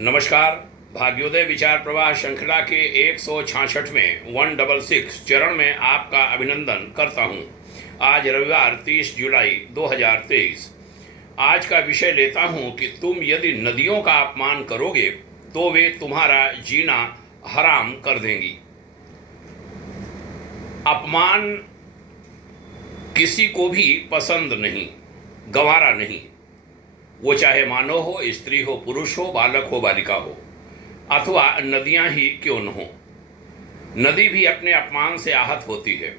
नमस्कार। भाग्योदय विचार प्रवाह श्रृंखला के 166वें 166 चरण में आपका अभिनंदन करता हूं। आज रविवार 30 जुलाई 2023। आज का विषय लेता हूं कि तुम यदि नदियों का अपमान करोगे तो वे तुम्हारा जीना हराम कर देंगी। अपमान किसी को भी पसंद नहीं, गंवारा नहीं, वो चाहे मानव हो, स्त्री हो, पुरुष हो, बालक हो, बालिका हो, अथवा नदियां ही क्यों न हो। नदी भी अपने अपमान से आहत होती है,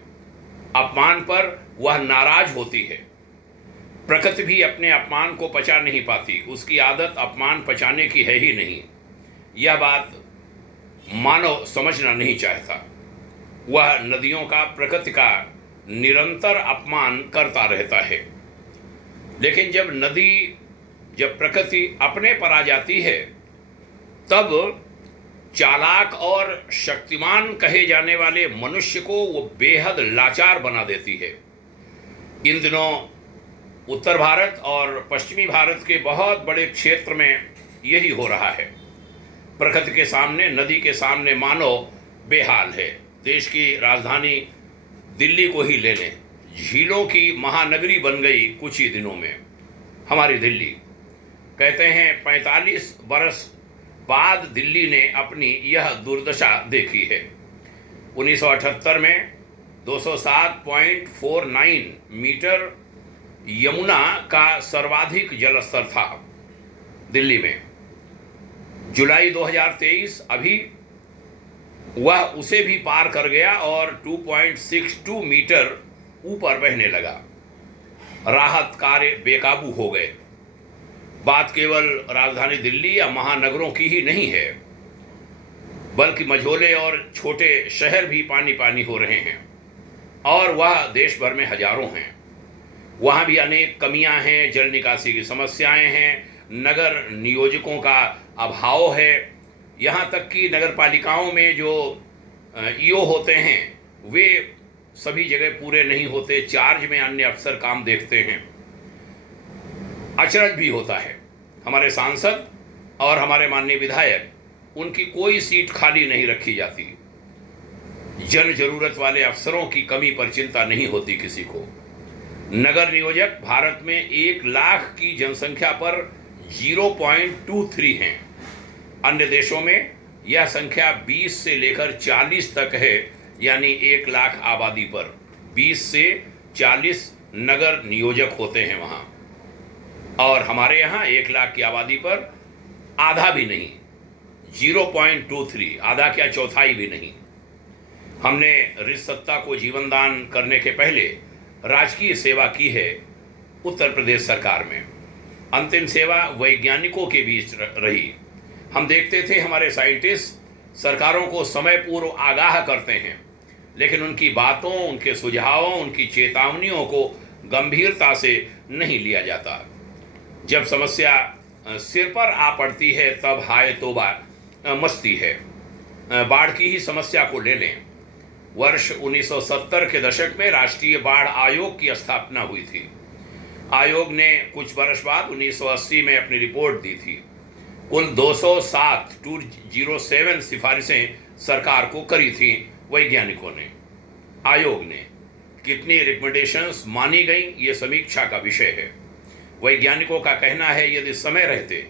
अपमान पर वह नाराज होती है। प्रकृति भी अपने अपमान को पचा नहीं पाती, उसकी आदत अपमान पचाने की है ही नहीं। यह बात मानव समझना नहीं चाहता। वह नदियों का, प्रकृति का निरंतर अपमान करता रहता है। लेकिन जब प्रकृति अपने पर आ जाती है तब चालाक और शक्तिमान कहे जाने वाले मनुष्य को वो बेहद लाचार बना देती है। इन दिनों उत्तर भारत और पश्चिमी भारत के बहुत बड़े क्षेत्र में यही हो रहा है। प्रकृति के सामने, नदी के सामने मानव बेहाल है। देश की राजधानी दिल्ली को ही ले लें, झीलों की महानगरी बन गई कुछ ही दिनों में हमारी दिल्ली। कहते हैं 45 बरस बाद दिल्ली ने अपनी यह दुर्दशा देखी है। 1978 में 207.49 मीटर यमुना का सर्वाधिक जलस्तर था दिल्ली में। जुलाई 2023 अभी वह उसे भी पार कर गया और 2.62 मीटर ऊपर बहने लगा। राहत कार्य बेकाबू हो गए। बात केवल राजधानी दिल्ली या महानगरों की ही नहीं है, बल्कि मझोले और छोटे शहर भी पानी पानी हो रहे हैं, और वह देश भर में हजारों हैं। वहाँ भी अनेक कमियां हैं, जल निकासी की समस्याएं हैं, नगर नियोजकों का अभाव है। यहाँ तक कि नगर पालिकाओं में जो ईओ होते हैं वे सभी जगह पूरे नहीं होते, चार्ज में अन्य अफसर काम देखते हैं। अचरज भी होता है, हमारे सांसद और हमारे माननीय विधायक, उनकी कोई सीट खाली नहीं रखी जाती। जन जरूरत वाले अफसरों की कमी पर चिंता नहीं होती किसी को। नगर नियोजक भारत में 1 लाख की जनसंख्या पर 0.23 हैं। अन्य देशों में यह संख्या 20 से लेकर 40 तक है, यानी 1 लाख आबादी पर 20 से 40 नगर नियोजक होते हैं वहाँ। और हमारे यहाँ 1 लाख की आबादी पर आधा भी नहीं, 0.23, आधा क्या चौथाई भी नहीं। हमने रिज सत्ता को जीवन दान करने के पहले राजकीय सेवा की है उत्तर प्रदेश सरकार में। अंतिम सेवा वैज्ञानिकों के बीच रही। हम देखते थे हमारे साइंटिस्ट सरकारों को समय पूर्व आगाह करते हैं, लेकिन उनकी बातों, उनके सुझावों, उनकी चेतावनियों को गंभीरता से नहीं लिया जाता। जब समस्या सिर पर आ पड़ती है तब हाय तौबा मस्ती है। बाढ़ की ही समस्या को ले लें। वर्ष 1970 के दशक में राष्ट्रीय बाढ़ आयोग की स्थापना हुई थी। आयोग ने कुछ वर्ष बाद 1980 में अपनी रिपोर्ट दी थी। कुल 207 सिफारिशें सरकार को करी थी वैज्ञानिकों ने। आयोग ने कितनी रिकमेंडेशंस मानी गई, ये समीक्षा का विषय है। वैज्ञानिकों का कहना है यदि समय रहते,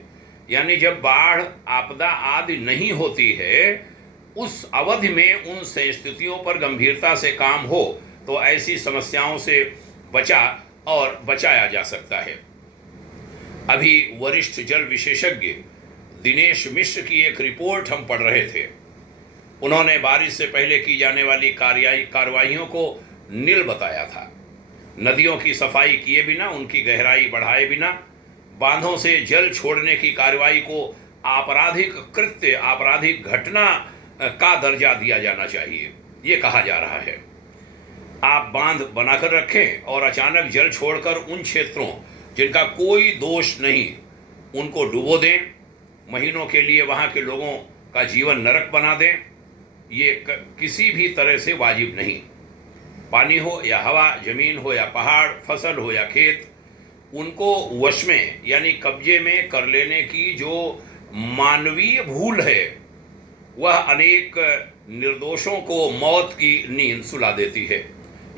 यानी जब बाढ़, आपदा आदि नहीं होती है, उस अवधि में उन स्थितियों पर गंभीरता से काम हो तो ऐसी समस्याओं से बचाया जा सकता है। अभी वरिष्ठ जल विशेषज्ञ दिनेश मिश्र की एक रिपोर्ट हम पढ़ रहे थे। उन्होंने बारिश से पहले की जाने वाली कार्रवाइयों को नील बताया था। नदियों की सफाई किए बिना, उनकी गहराई बढ़ाए बिना, बांधों से जल छोड़ने की कार्रवाई को आपराधिक कृत्य, आपराधिक घटना का दर्जा दिया जाना चाहिए, ये कहा जा रहा है। आप बांध बनाकर रखें और अचानक जल छोड़कर उन क्षेत्रों जिनका कोई दोष नहीं, उनको डुबो दें, महीनों के लिए वहाँ के लोगों का जीवन नरक बना दें, ये किसी भी तरह से वाजिब नहीं। पानी हो या हवा, जमीन हो या पहाड़, फसल हो या खेत, उनको वश में यानी कब्जे में कर लेने की जो मानवीय भूल है वह अनेक निर्दोषों को मौत की नींद सुला देती है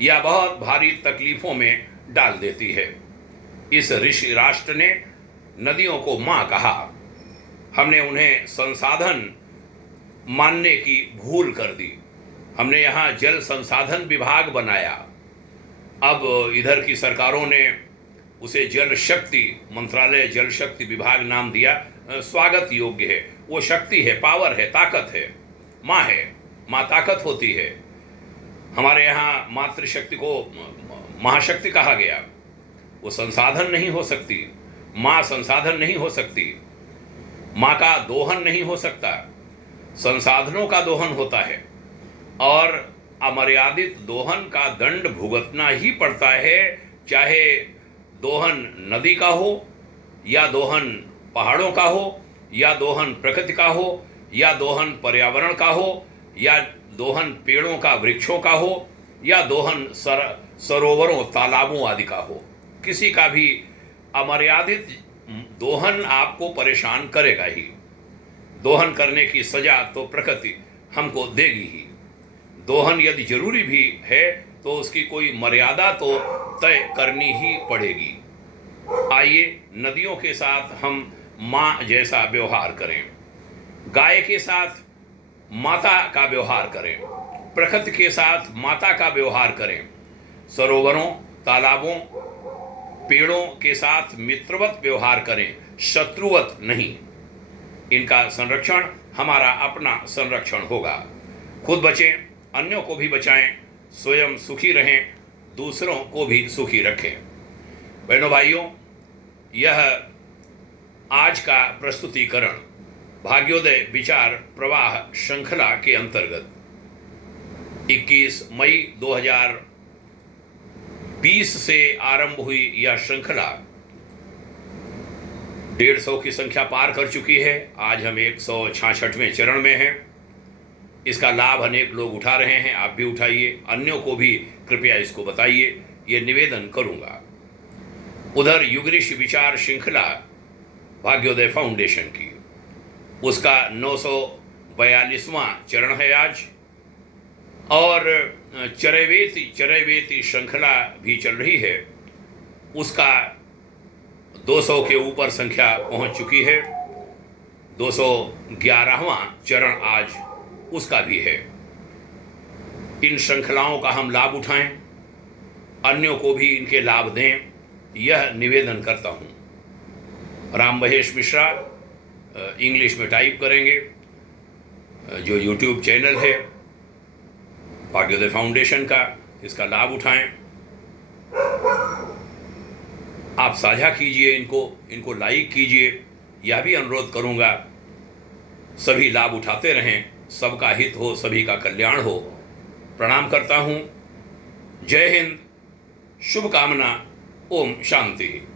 या बहुत भारी तकलीफों में डाल देती है। इस ऋषि राष्ट्र ने नदियों को मां कहा। हमने उन्हें संसाधन मानने की भूल कर दी। हमने यहाँ जल संसाधन विभाग बनाया। अब इधर की सरकारों ने उसे जल शक्ति मंत्रालय, जल शक्ति विभाग नाम दिया। स्वागत योग्य है। वो शक्ति है, पावर है, ताकत है, माँ है। माँ ताकत होती है। हमारे यहाँ मातृशक्ति को महाशक्ति कहा गया। वो संसाधन नहीं हो सकती। माँ संसाधन नहीं हो सकती। माँ का दोहन नहीं हो सकता, संसाधनों का दोहन होता है। और अमर्यादित दोहन का दंड भुगतना ही पड़ता है, चाहे दोहन नदी का हो या दोहन पहाड़ों का हो या दोहन प्रकृति का हो या दोहन पर्यावरण का हो या दोहन पेड़ों का, वृक्षों का हो या दोहन सरोवरों, तालाबों आदि का हो। किसी का भी अमर्यादित दोहन आपको परेशान करेगा ही। दोहन करने की सजा तो प्रकृति हमको देगी ही। दोहन यदि जरूरी भी है तो उसकी कोई मर्यादा तो तय करनी ही पड़ेगी। आइए नदियों के साथ हम माँ जैसा व्यवहार करें, गाय के साथ माता का व्यवहार करें, प्रकृति के साथ माता का व्यवहार करें, सरोवरों, तालाबों, पेड़ों के साथ मित्रवत व्यवहार करें, शत्रुवत नहीं। इनका संरक्षण हमारा अपना संरक्षण होगा। खुद बचें, अन्यों को भी बचाएं, स्वयं सुखी रहें, दूसरों को भी सुखी रखें। बहनों भाइयों, यह आज का प्रस्तुतिकरण भाग्योदय विचार प्रवाह श्रृंखला के अंतर्गत 21 मई 2020 से आरंभ हुई यह श्रृंखला 150 की संख्या पार कर चुकी है। आज हम 166वें चरण में हैं। इसका लाभ अनेक लोग उठा रहे हैं। आप भी उठाइए, अन्यों को भी कृपया इसको बताइए, ये निवेदन करूंगा। उधर युगऋषि विचार श्रृंखला भाग्योदय फाउंडेशन की, उसका 942वां चरण है आज। और चरैवेति श्रृंखला भी चल रही है, उसका 200 के ऊपर संख्या पहुंच चुकी है। 211वां चरण आज उसका भी है। इन श्रृंखलाओं का हम लाभ उठाएं, अन्यों को भी इनके लाभ दें, यह निवेदन करता हूं। राम महेश मिश्रा इंग्लिश में टाइप करेंगे। जो यूट्यूब चैनल है भाग्योदय फाउंडेशन का, इसका लाभ उठाएं। आप साझा कीजिए, इनको लाइक कीजिए, यह भी अनुरोध करूंगा। सभी लाभ उठाते रहें, सबका हित हो, सभी का कल्याण हो। प्रणाम करता हूं। जय हिंद, शुभकामना। ओम शांति।